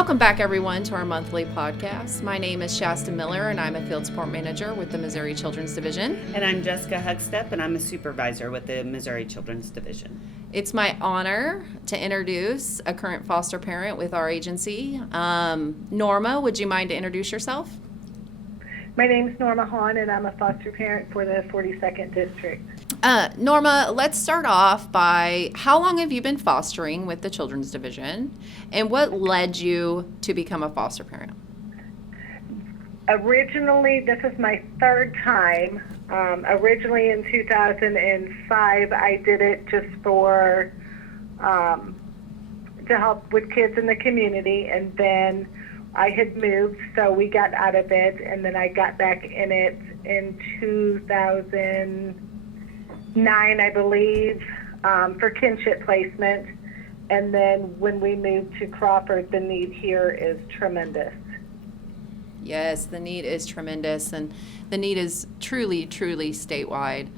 Welcome back, everyone, to our monthly podcast. My name is Shasta Miller, and I'm a field support manager with the Missouri Children's Division. And I'm Jessica Huckstep, and I'm a supervisor with the Missouri Children's Division. It's my honor to introduce a current foster parent with our agency. Norma, would you mind to introduce yourself? My name's Norma Hahn, and I'm a foster parent for the 42nd District. Norma, let's start off by how long have you been fostering with the Children's Division, and what led you to become a foster parent? Originally, this is my third time. Originally in 2005, I did it just for to help with kids in the community, and then I had moved, so we got out of it, and then I got back in it in 2009, I believe, for kinship placement. And then when we moved to Crawford, the need here is tremendous. Yes, the need is tremendous, and the need is truly, truly statewide.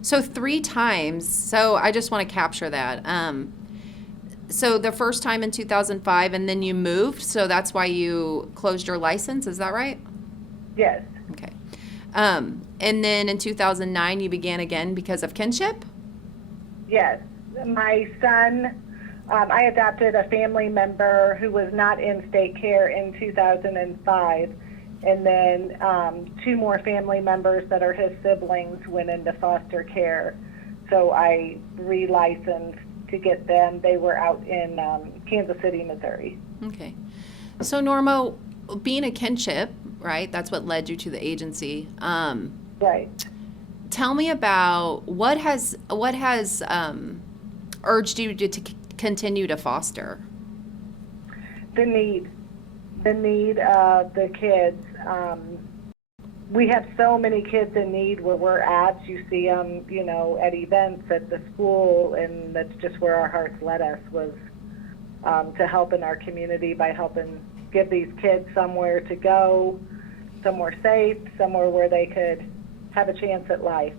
So 3 times, so I just want to capture that. So the first time in 2005, and then you moved, so that's why you closed your license, is that right? Yes. Okay. And then in 2009, you began again because of kinship? Yes. My son, I adopted a family member who was not in state care in 2005, and then 2 more family members that are his siblings went into foster care. So I relicensed to get them. They were out in Kansas City, Missouri. Okay. So Norma, being a kinship, right, that's what led you to the agency. Right. Tell me about what has urged you to continue to foster? The need of the kids. We have so many kids in need where we're at. You see them, at events at the school, and that's just where our hearts led us, was to help in our community by helping give these kids somewhere to go, somewhere safe, somewhere where they could have a chance at life.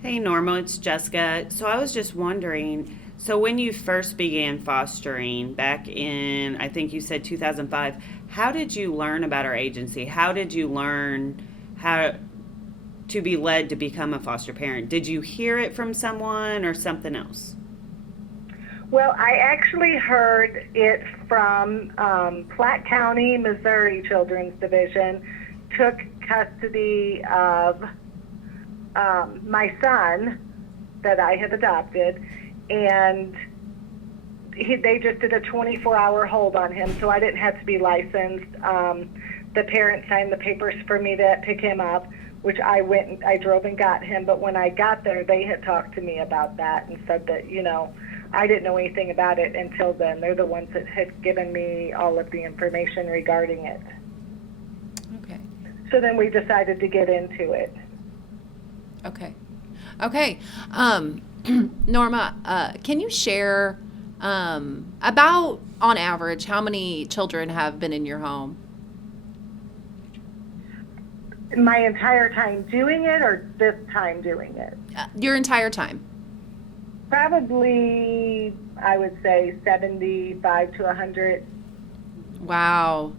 Hey Norma, it's Jessica. So I was just wondering, so when you first began fostering back in, I think you said 2005, how did you learn about our agency? How did you learn how to be led to become a foster parent? Did you hear it from someone or something else? Well, I actually heard it from Platte County, Missouri Children's Division, took custody of my son that I had adopted, and they just did a 24-hour hold on him, so I didn't have to be licensed. The parents signed the papers for me to pick him up, which I drove and got him, but when I got there, they had talked to me about that and said that, I didn't know anything about it until then. They're the ones that had given me all of the information regarding it. Okay. So then we decided to get into it. Okay. Norma, can you share about, on average, how many children have been in your home? My entire time doing it, or this time doing it? Your entire time. Probably, I would say 75 to 100. Wow.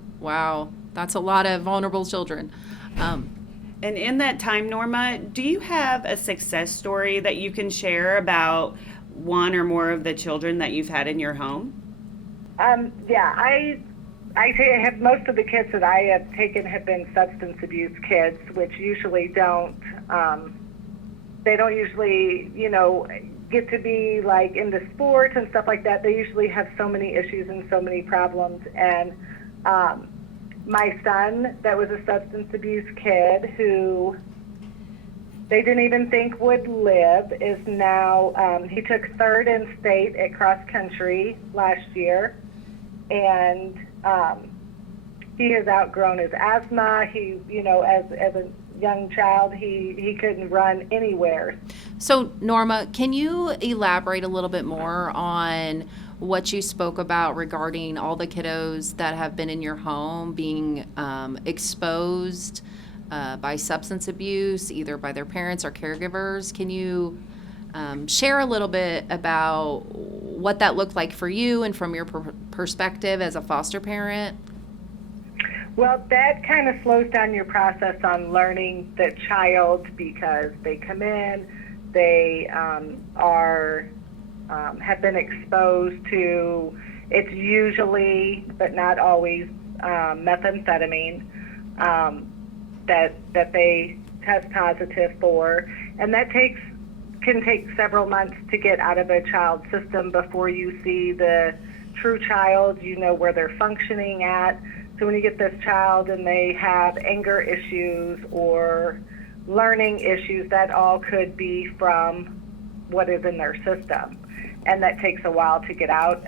That's a lot of vulnerable children. And in that time, Norma, do you have a success story that you can share about one or more of the children that you've had in your home? Yeah, I say I have most of the kids that I have taken have been substance abuse kids, which usually don't, they don't usually, get to be like into sports and stuff like that. They usually have so many issues and so many problems. And my son, that was a substance abuse kid who they didn't even think would live, is now, he took 3rd in state at cross country last year, and he has outgrown his asthma. He, as a young child, he couldn't run anywhere. So Norma, can you elaborate a little bit more on what you spoke about regarding all the kiddos that have been in your home being exposed by substance abuse, either by their parents or caregivers? Can you share a little bit about what that looked like for you and from your perspective as a foster parent? Well, that kind of slows down your process on learning the child because they come in, they have been exposed to, it's usually, but not always, methamphetamine that they test positive for, and that can take several months to get out of a child's system before you see the true child, you know where they're functioning at. So when you get this child and they have anger issues or learning issues, that all could be from what is in their system. And that takes a while to get out.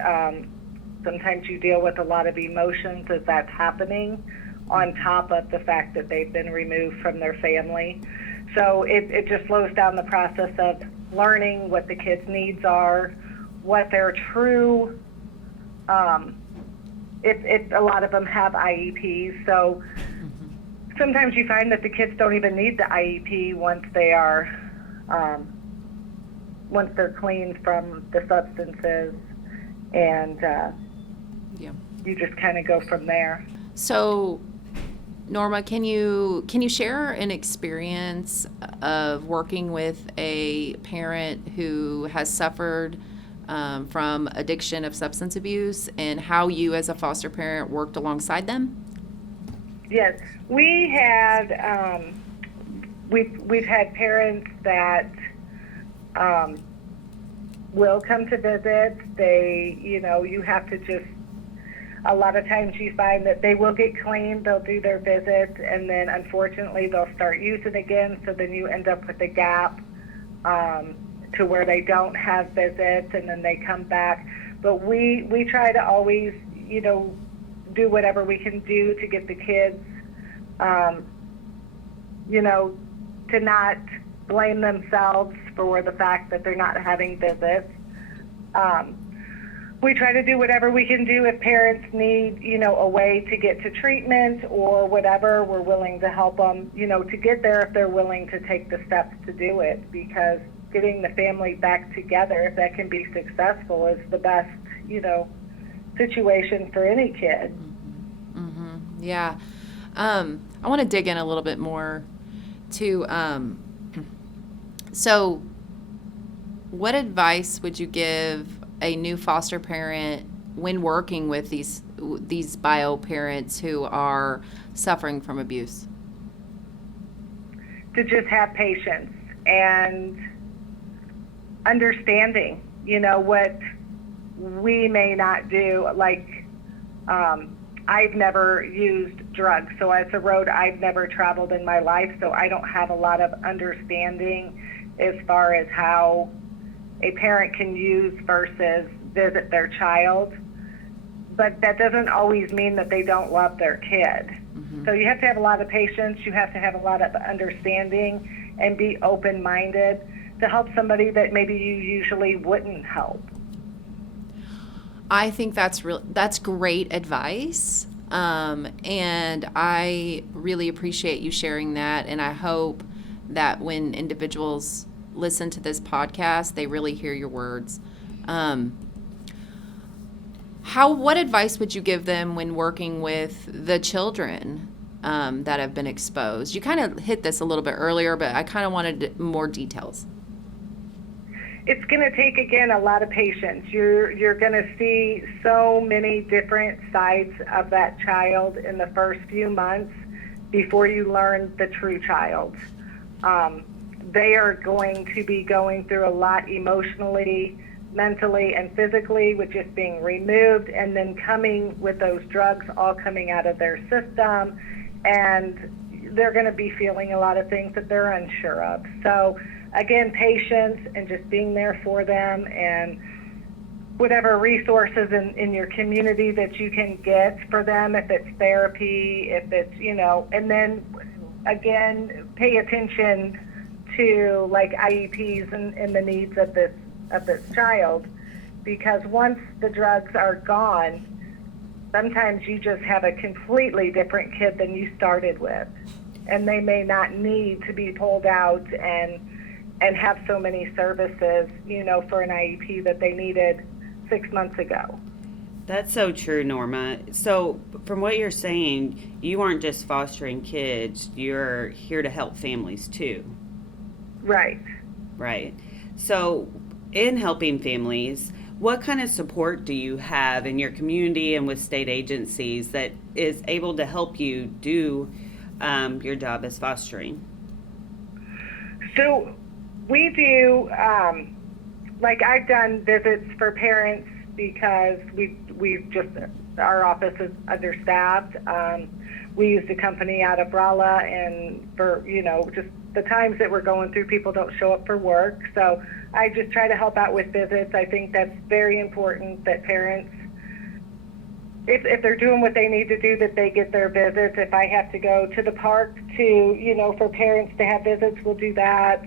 Sometimes you deal with a lot of emotions as that's happening on top of the fact that they've been removed from their family. So it just slows down the process of learning what the kids' needs are, what their true, a lot of them have IEPs, so sometimes you find that the kids don't even need the IEP once they're cleaned from the substances, and you just kind of go from there. So, Norma, can you share an experience of working with a parent who has suffered from addiction of substance abuse and how you as a foster parent worked alongside them? Yes, we had we've had parents that will come to visit. They, you have to just, a lot of times you find that they will get clean, they'll do their visit, and then unfortunately they'll start using again, so then you end up with a gap to where they don't have visits, and then they come back. But we try to always, do whatever we can do to get the kids, to not blame themselves for the fact that they're not having visits. We try to do whatever we can do if parents need, a way to get to treatment or whatever. We're willing to help them, to get there if they're willing to take the steps to do it, because getting the family back together, if that can be successful, is the best, situation for any kid. Mm-hmm. Yeah. I want to dig in a little bit more to, so what advice would you give a new foster parent when working with these bio parents who are suffering from abuse? To just have patience and understanding, what we may not do. Like, I've never used drugs, so as a road, I've never traveled in my life, so I don't have a lot of understanding as far as how a parent can use versus visit their child. But that doesn't always mean that they don't love their kid. Mm-hmm. So you have to have a lot of patience, you have to have a lot of understanding, and be open-minded to help somebody that maybe you usually wouldn't help. I think that's great advice, and I really appreciate you sharing that, and I hope that when individuals listen to this podcast, they really hear your words. What advice would you give them when working with the children that have been exposed? You kind of hit this a little bit earlier, but I kind of wanted more details. It's going to take, again, a lot of patience. You're going to see so many different sides of that child in the first few months before you learn the true child. They are going to be going through a lot emotionally, mentally, and physically with just being removed, and then coming with those drugs all coming out of their system, and they're going to be feeling a lot of things that they're unsure of. So again, patience and just being there for them, and whatever resources in your community that you can get for them, if it's therapy, if it's, and then again, pay attention to like IEPs and the needs of this child, because once the drugs are gone, sometimes you just have a completely different kid than you started with, and they may not need to be pulled out and have so many services, for an IEP that they needed 6 months ago. That's so true, Norma. So, from what you're saying, you aren't just fostering kids, you're here to help families too, Right. right? So, in helping families, what kind of support do you have in your community and with state agencies that is able to help you do your job as fostering? So we do, like I've done visits for parents because we've just, our office is understaffed. We used a company out of Rolla, and for, just the times that we're going through, people don't show up for work. So I just try to help out with visits. I think that's very important that parents, if they're doing what they need to do, that they get their visits. If I have to go to the park to, for parents to have visits, we'll do that.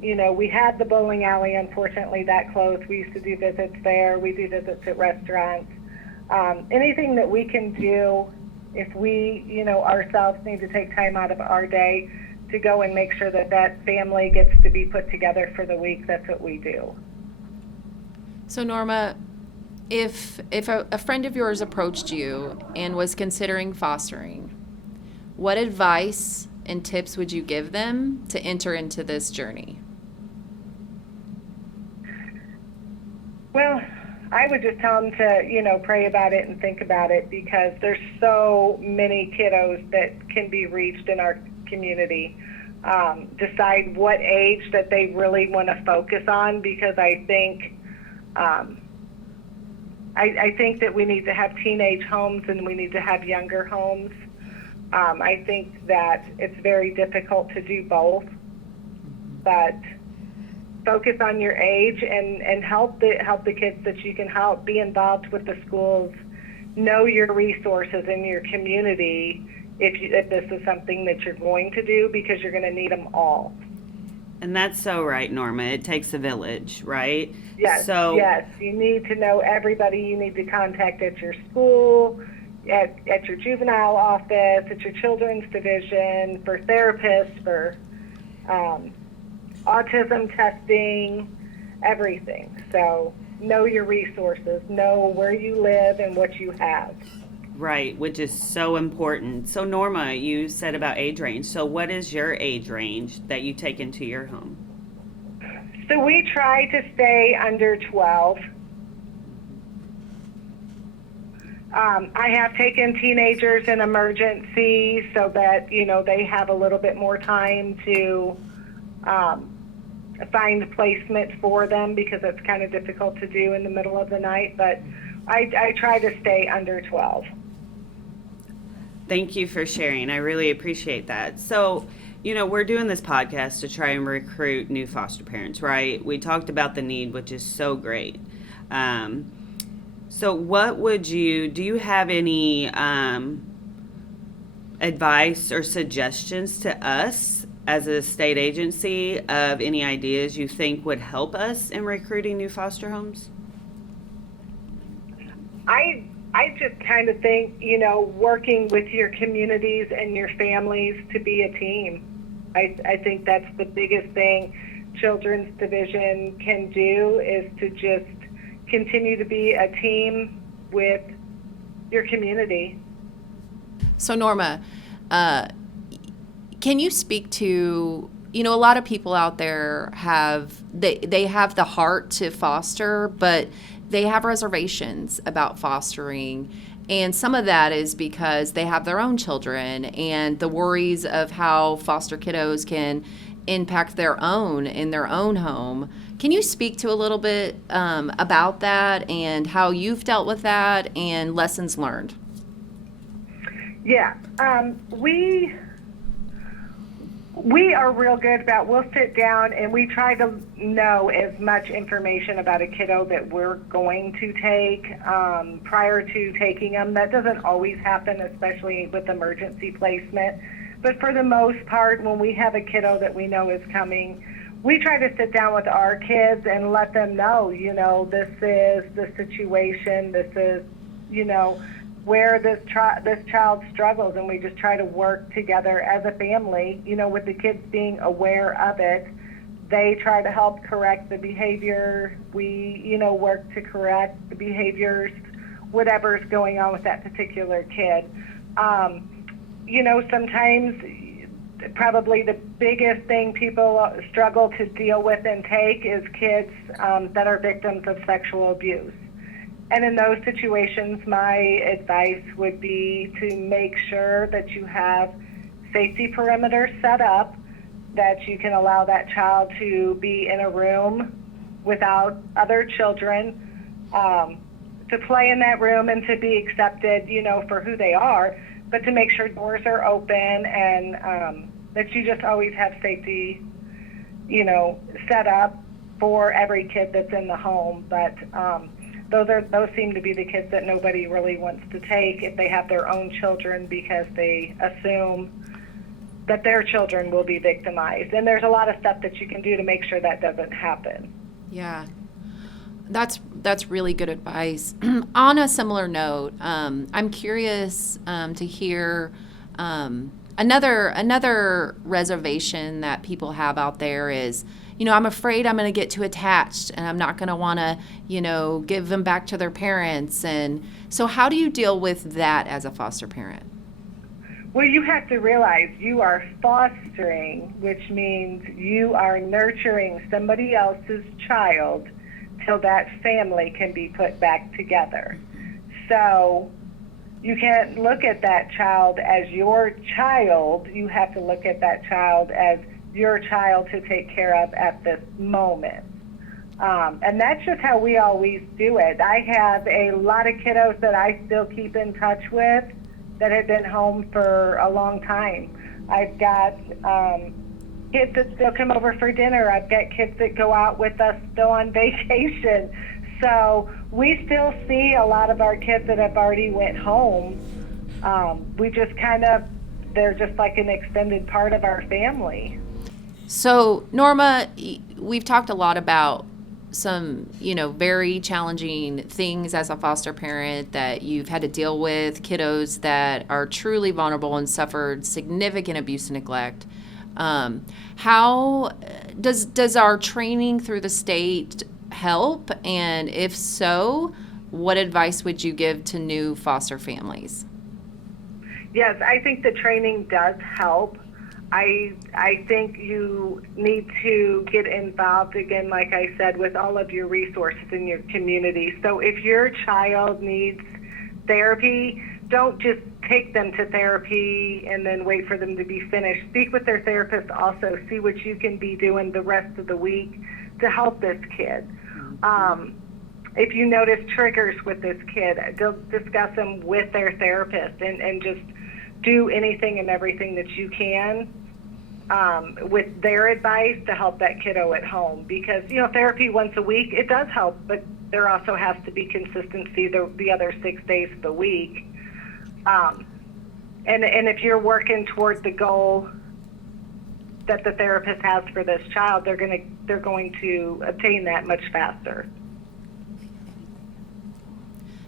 We had the bowling alley, unfortunately, that closed. We used to do visits there. We do visits at restaurants. Anything that we can do, if we, ourselves need to take time out of our day to go and make sure that that family gets to be put together for the week, that's what we do. So Norma, if a friend of yours approached you and was considering fostering, what advice and tips would you give them to enter into this journey? Well, I would just tell them to, pray about it and think about it, because there's so many kiddos that can be reached in our community. Decide what age that they really want to focus on, because I think I think that we need to have teenage homes and we need to have younger homes. I think that it's very difficult to do both, but focus on your age and help the kids that you can help. Be involved with the schools. Know your resources in your community if this is something that you're going to do, because you're going to need them all. And that's so right, Norma. It takes a village, right? Yes, So, yes. You need to know everybody you need to contact at your school, at your juvenile office, at your children's division, for therapists, for autism testing, everything. So know your resources, know where you live and what you have. right, which is so important. So, Norma, you said about age range. So, what is your age range that you take into your home? So we try to stay under 12. I have taken teenagers in emergency so that, they have a little bit more time to find placement for them, because it's kind of difficult to do in the middle of the night. But I try to stay under 12. Thank you for sharing. I really appreciate that. So, we're doing this podcast to try and recruit new foster parents, right? We talked about the need, which is so great. So what do you have any advice or suggestions to us as a state agency of any ideas you think would help us in recruiting new foster homes? I just kind of think, working with your communities and your families to be a team. I think that's the biggest thing Children's Division can do, is to just continue to be a team with your community. So Norma, can you speak to, a lot of people out there they have the heart to foster, but they have reservations about fostering. And some of that is because they have their own children and the worries of how foster kiddos can impact their own in their own home. Can you speak to a little bit about that and how you've dealt with that and lessons learned? Yeah, we are real good about, we'll sit down and we try to know as much information about a kiddo that we're going to take prior to taking them. That doesn't always happen, especially with emergency placement. But for the most part, when we have a kiddo that we know is coming, we try to sit down with our kids and let them know, this is the situation, this is, where this child struggles, and we just try to work together as a family, with the kids being aware of it, They try to help correct the behavior. We, work to correct the behaviors, whatever's going on with that particular kid. Sometimes probably the biggest thing people struggle to deal with and take is kids that are victims of sexual abuse. And in those situations, my advice would be to make sure that you have safety perimeters set up, that you can allow that child to be in a room without other children, to play in that room and to be accepted, for who they are, but to make sure doors are open and that you just always have safety, set up for every kid that's in the home. But those seem to be the kids that nobody really wants to take if they have their own children, because they assume that their children will be victimized. And there's a lot of stuff that you can do to make sure that doesn't happen. Yeah. That's really good advice. On a similar note, I'm curious to hear another reservation that people have out there is, I'm afraid I'm going to get too attached and I'm not going to want to, give them back to their parents. And so how do you deal with that as a foster parent? Well, you have to realize you are fostering, which means you are nurturing somebody else's child till that family can be put back together. So you can't look at that child as your child. You have to look at that child as your child to take care of at this moment. And that's just how we always do it. I have a lot of kiddos that I still keep in touch with that have been home for a long time. I've got kids that still come over for dinner. I've got kids that go out with us still on vacation. So we still see a lot of our kids that have already went home. We just they're just like an extended part of our family. So, Norma, we've talked a lot about some, very challenging things as a foster parent that you've had to deal with, kiddos that are truly vulnerable and suffered significant abuse and neglect. How does our training through the state help? And if so, what advice would you give to new foster families? Yes, I think the training does help. I think you need to get involved again, like I said, with all of your resources in your community. So if your child needs therapy, don't just take them to therapy and then wait for them to be finished. Speak with their therapist also. See what you can be doing the rest of the week to help this kid. If you notice triggers with this kid, discuss them with their therapist and just do anything and everything that you can with their advice to help that kiddo at home. Because, therapy once a week, it does help, but there also has to be consistency the other 6 days of the week. And if you're working toward the goal that the therapist has for this child, they're going to obtain that much faster.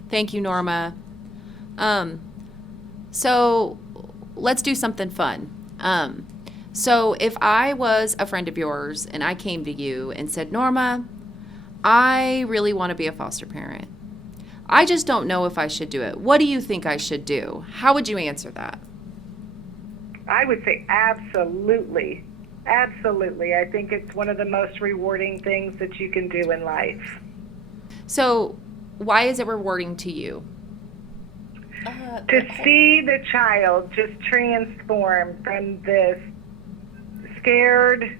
Thank you, Norma. So let's do something fun. So if I was a friend of yours and I came to you and said, Norma, I really want to be a foster parent. I just don't know if I should do it. What do you think I should do? How would you answer that? I would say absolutely. Absolutely. I think it's one of the most rewarding things that you can do in life. So why is it rewarding to you? To see the child just transform from this scared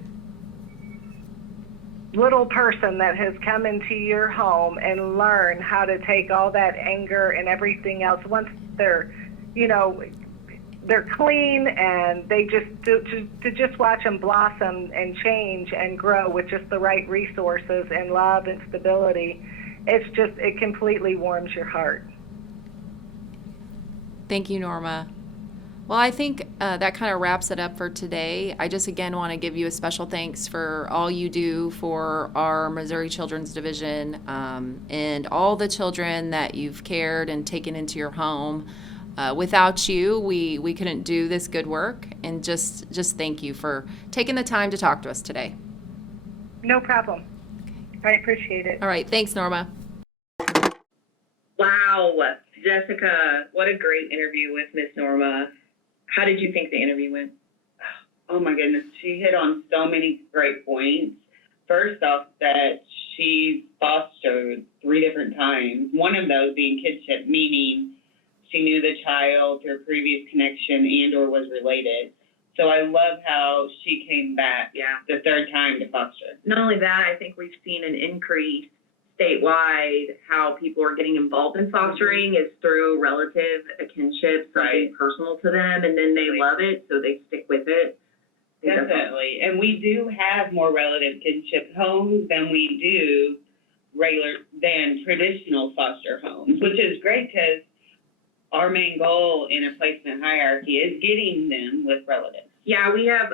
little person that has come into your home and learn how to take all that anger and everything else once they're clean, and they to just watch them blossom and change and grow with just the right resources and love and stability. It completely warms your heart. Thank you, Norma. Well, I think that kind of wraps it up for today. I just again want to give you a special thanks for all you do for our Missouri Children's Division and all the children that you've cared and taken into your home. Without you, we couldn't do this good work. And just thank you for taking the time to talk to us today. No problem. I appreciate it. All right. Thanks, Norma. Wow, Jessica, what a great interview with Miss Norma. How did you think the interview went? Oh my goodness, she hit on so many great points. First off, that she fostered 3 different times. One of those being kinship, meaning she knew the child through a previous connection and or was related. So I love how she came back the 3rd time to foster. Not only that, I think we've seen an increase statewide. How people are getting involved in fostering is through relative kinship, something personal to them, and then they love it, so they stick with it. Definitely. And we do have more relative kinship homes than we do than traditional foster homes, which is great because our main goal in a placement hierarchy is getting them with relatives. Yeah, we have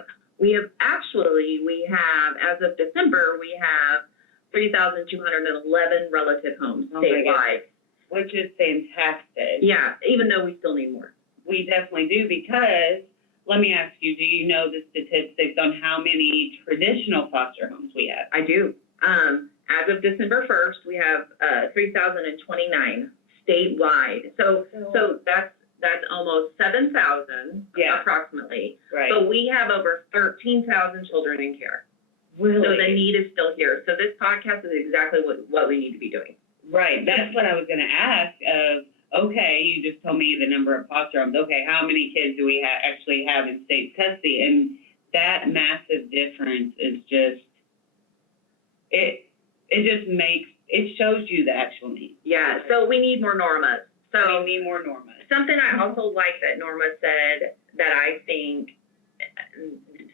as of December, we have 3,211 relative homes statewide. Which is fantastic. Yeah, even though we still need more. We definitely do, because let me ask you, do you know the statistics on how many traditional foster homes we have? I do. As of December 1st, we have 3,029 statewide. So that's almost 7,000 approximately. Right. But we have over 13,000 children in care. Really? So the need is still here. So this podcast is exactly what we need to be doing. Right. That's what I was going to ask. Okay, you just told me the number of foster homes. Okay, how many kids do we actually have in state custody? And that massive difference is just, it shows you the actual need. Yeah, so we need more Normas. So we need more Normas. Something I also like that Norma said that I think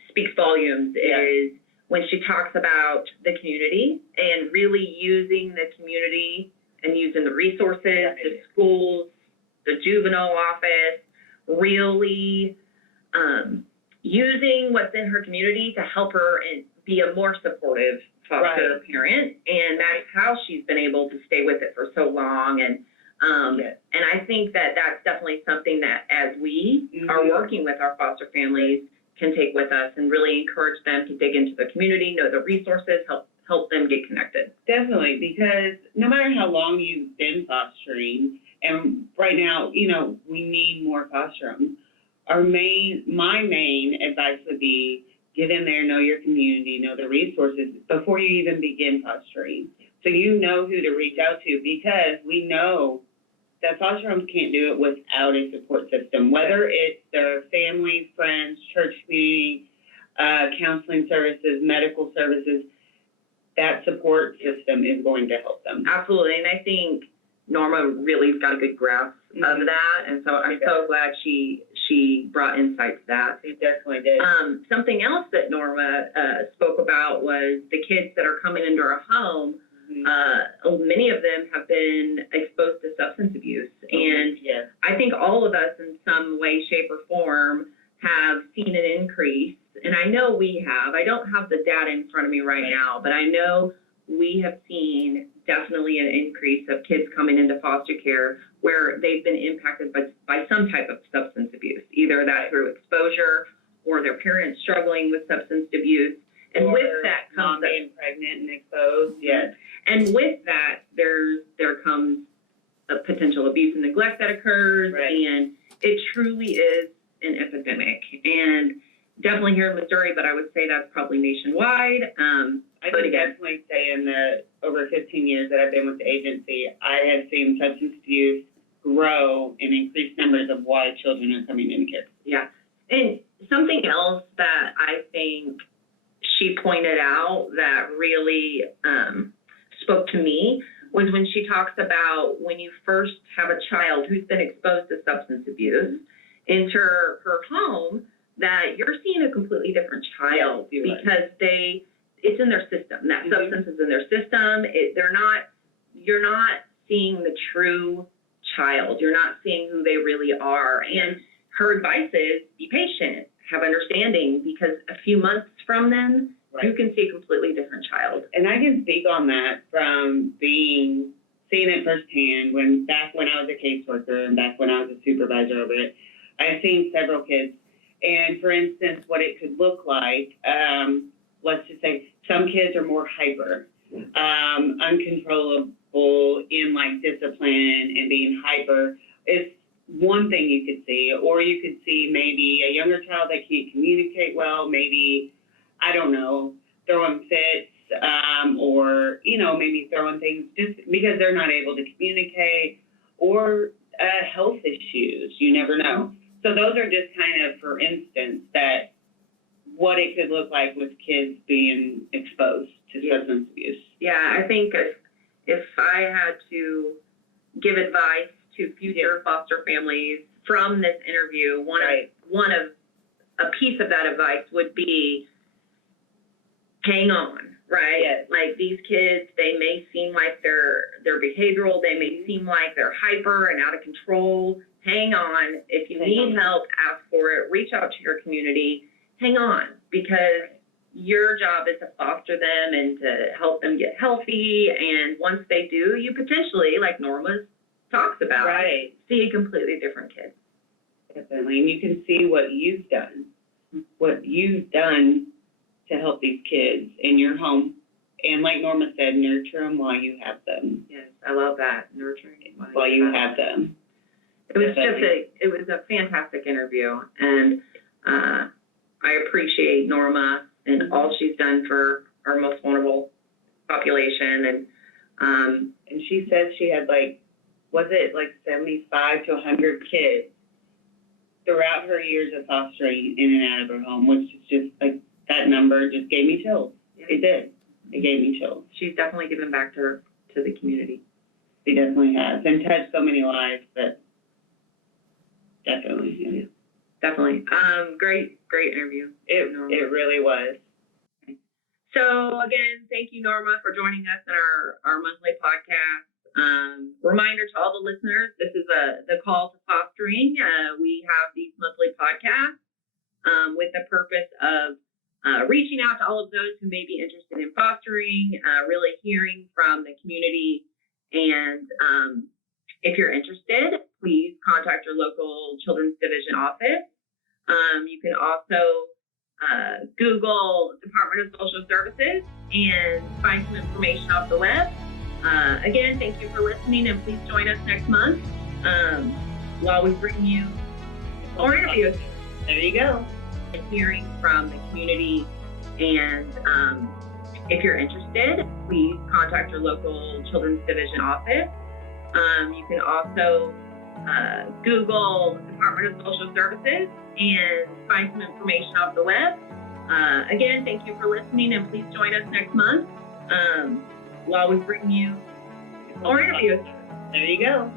speaks volumes is when she talks about the community and really using the community and using the resources, the schools, the juvenile office, really using what's in her community to help her and be a more supportive foster parent. And that's how she's been able to stay with it for so long. And I think that that's definitely something that as we are working with our foster families can take with us and really encourage them to dig into the community, know the resources, help them get connected. Definitely, because no matter how long you've been fostering, and right now, we need more foster homes. My main advice would be get in there, know your community, know the resources before you even begin fostering. So you know who to reach out to, because we know that foster homes can't do it without a support system, whether it's their family, friends, church community, counseling services, medical services. That support system is going to help them. Absolutely, and I think Norma really's got a good grasp of that, and so I'm so glad she brought insight to that. She definitely did. Something else that Norma spoke about was the kids that are coming into our home. Many of them have been exposed to substance abuse, and I think all of us in some way, shape, or form have seen an increase, and I know we have. I don't have the data in front of me right now, but I know we have seen definitely an increase of kids coming into foster care where they've been impacted by some type of substance abuse, either that through exposure or their parents struggling with substance abuse. And or with that comes being pregnant and exposed. Yes. And with that, there comes a potential abuse and neglect that occurs, and it truly is an epidemic. And definitely here in Missouri, but I would say that's probably nationwide. I would definitely say in the over 15 years that I've been with the agency, I have seen substance abuse grow in increased numbers of why children are coming into care. Yeah. And something else that I think she pointed out that really spoke to me was when she talks about when you first have a child who's been exposed to substance abuse enter her home, that you're seeing a completely different child because it's in their system. That substance is in their system. You're not seeing the true child. You're not seeing who they really are. And her advice is be patient, have understanding, because a few months from then, you can see a completely different child. And I can speak on that from seeing it firsthand back when I was a caseworker and back when I was a supervisor over it. I've seen several kids. And for instance, what it could look like, let's just say some kids are more hyper, uncontrollable in like discipline and being hyper is one thing you could see. Or you could see maybe a younger child that can't communicate well, maybe, I don't know, throwing fits, or, you know, maybe throwing things just because they're not able to communicate, or health issues, you never know. So those are just kind of, for instance, that what it could look like with kids being exposed to substance abuse. Yeah, I think if I had to give advice to future foster families from this interview, one of a piece of that advice would be hang on, right? Yes. Like these kids, they may seem like they're behavioral, they may seem like they're hyper and out of control. Hang on. If you need help, ask for it. Reach out to your community. Hang on, because your job is to foster them and to help them get healthy. And once they do, you potentially, like Norma talks about, Right. see a completely different kid. Definitely. And you can see what you've done to help these kids in your home. And like Norma said, nurture them while you have them. Yes, I love that, nurturing While you have them. It was it was a fantastic interview, and I appreciate Norma and all she's done for our most vulnerable population. And she said she had was it 75 to 100 kids throughout her years of fostering in and out of her home, which is just that number just gave me chills. Yeah. It did. It gave me chills. She's definitely given back to the community. She definitely has, and touched so many lives that definitely. Yeah. Definitely. Great interview. It really was. So again, thank you, Norma, for joining us in our monthly podcast. Reminder to all the listeners, this is the call to fostering. We have these monthly podcasts with the purpose of reaching out to all of those who may be interested in fostering, really hearing from the community. And if you're interested, please contact your local Children's Division office. You can also Google Department of Social Services and find some information off the web. Again, thank you for listening, and please join us next month while we bring you more interviews. There you go. And hearing from the community. And if you're interested, please contact your local Children's Division office. You can also Google Department of Social Services and find some information off the web. Again, thank you for listening, and please join us next month while we bring you more interviews. There you go.